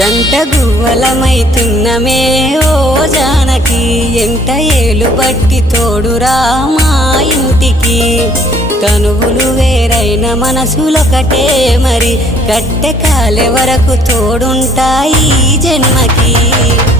జంట గువ్వలమైతున్నమే ఓ జానకి ఎంట ఏలు బట్టి తోడురా మా ఇంటికి తనువులు వేరైన మనసులొకటే మరి కట్టె కాలే వరకు తోడుంటాయి జన్మకి